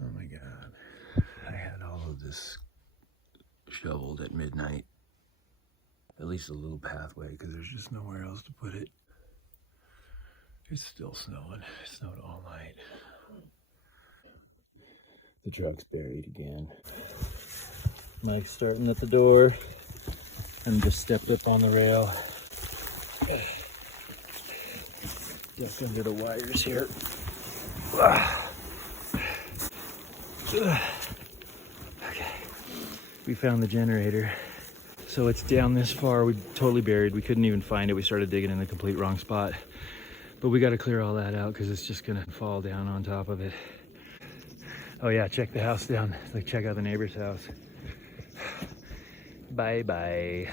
Oh my God. I had all of this shoveled at midnight. At least a little pathway, because there's just nowhere else to put it. It's still snowing. It snowed all night. The truck's buried again. Mike's starting at the door. And just stepped up on the rail. Duck under the wires here. Okay, we found the generator. So it's down this far. We totally buried. We couldn't even find it. We started digging in the complete wrong spot. But we got to clear all that out because it's just gonna fall down on top of it. Oh yeah, check the house down. Like check out the neighbor's house. Bye bye.